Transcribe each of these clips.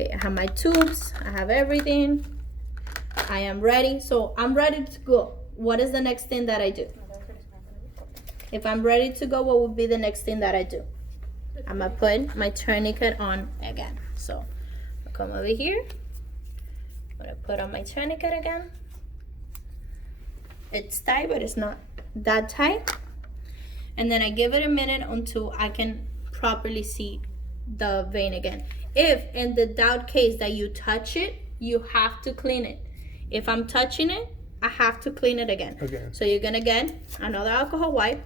Okay, I have my tubes, I have everything. I am ready, so I'm ready to go. What is the next thing that I do? If I'm ready to go, what would be the next thing that I do? I'm gonna put my tourniquet on again. So I'll come over here. I'm gonna put on my tourniquet again. It's tight, but it's not that tight. And then I give it a minute until I can properly see the vein again. If in the doubt case that you touch it, you have to clean it. If I'm touching it, I have to clean it again. Okay. So you're gonna get another alcohol wipe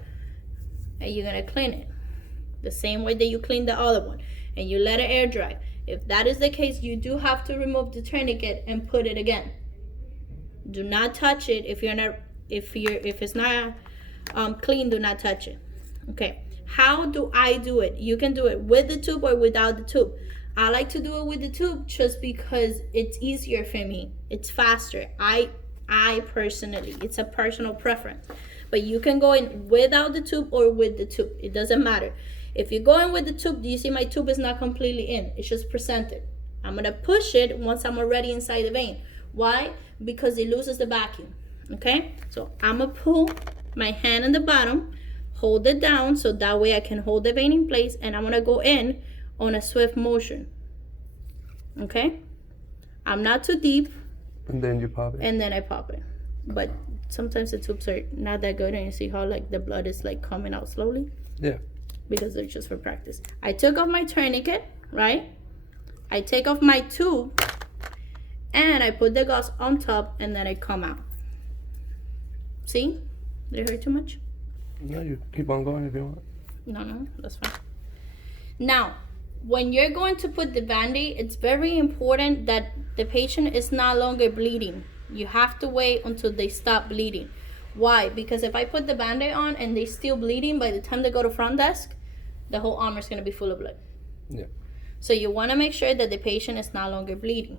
and you're gonna clean it the same way that you clean the other one, and you let it air dry. If that is the case, you do have to remove the tourniquet and put it again. Do not touch it if it's not clean. Do not touch it. Okay. How do I do it? You can do it with the tube or without the tube. I like to do it with the tube just because it's easier for me. It's faster. I personally, it's a personal preference. But you can go in without the tube or with the tube. It doesn't matter. If you go in with the tube, do you see my tube is not completely in? It's just presented. I'm going to push it once I'm already inside the vein. Why? Because it loses the vacuum. Okay? So I'm going to pull my hand on the bottom, hold it down so that way I can hold the vein in place, and I'm going to go in on a swift motion. Okay? I'm not too deep. And then you pop it. And then I pop it. But sometimes the tubes are not that good, and you see how like the blood is like coming out slowly? Yeah. Because they're just for practice. I took off my tourniquet, right? I take off my tube and I put the gauze on top, and then I come out. See? Did it hurt too much? No, you keep on going if you want. No, that's fine. Now, when you're going to put the Band-Aid, it's very important that the patient is no longer bleeding. You have to wait until they stop bleeding. Why? Because if I put the Band-Aid on and they're still bleeding, by the time they go to front desk, the whole arm is going to be full of blood. Yeah. So you want to make sure that the patient is no longer bleeding.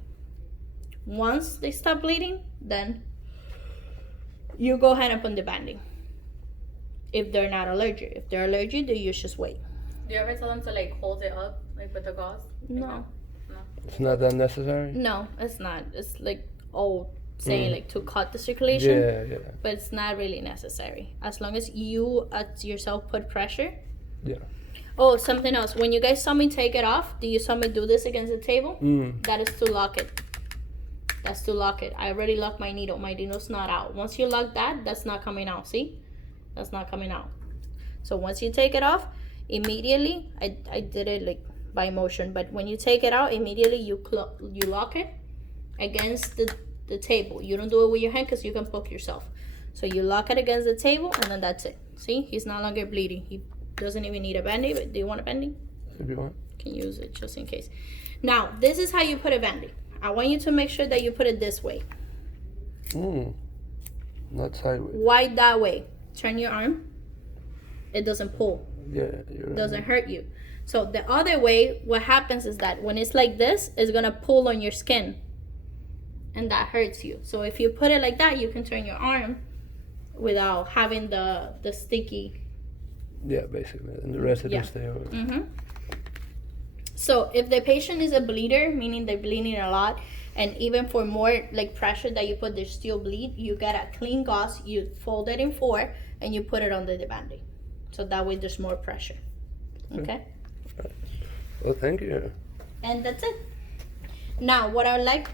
Once they stop bleeding, then you go ahead and put the Band-Aid. If they're not allergic. If they're allergic, then you just wait. Do you ever tell them to like hold it up, like with the gauze? No. It's not that necessary? No, it's not. It's like saying like to cut the circulation. Yeah. But it's not really necessary. As long as you yourself put pressure. Yeah. Oh, something else. When you guys saw me take it off, do you saw me do this against the table? That is to lock it. That's to lock it. I already locked my needle. My needle's not out. Once you lock that, that's not coming out. See? That's not coming out. So once you take it off, immediately, I did it like by motion, but when you take it out, immediately you lock it against the table. You don't do it with your hand because you can poke yourself. So you lock it against the table, and then that's it. See? He's no longer bleeding. He doesn't even need a Band-Aid. But do you want a Band-Aid? If you want. Can use it just in case. Now, this is how you put a Band-Aid. I want you to make sure that you put it this way. Not sideways. Why that way? Turn your arm. It doesn't pull. Yeah. It doesn't hurt you. So the other way, what happens is that when it's like this, it's going to pull on your skin. And that hurts you. So if you put it like that, you can turn your arm without having the sticky. Yeah, basically. And the residue stay over. So if the patient is a bleeder, meaning they're bleeding a lot, and even for more like pressure that you put, they still bleed, you get a clean gauze, you fold it in 4, and you put it under the Band-Aid. So that way there's more pressure. Okay? Well, thank you. And that's it. Now, what I would like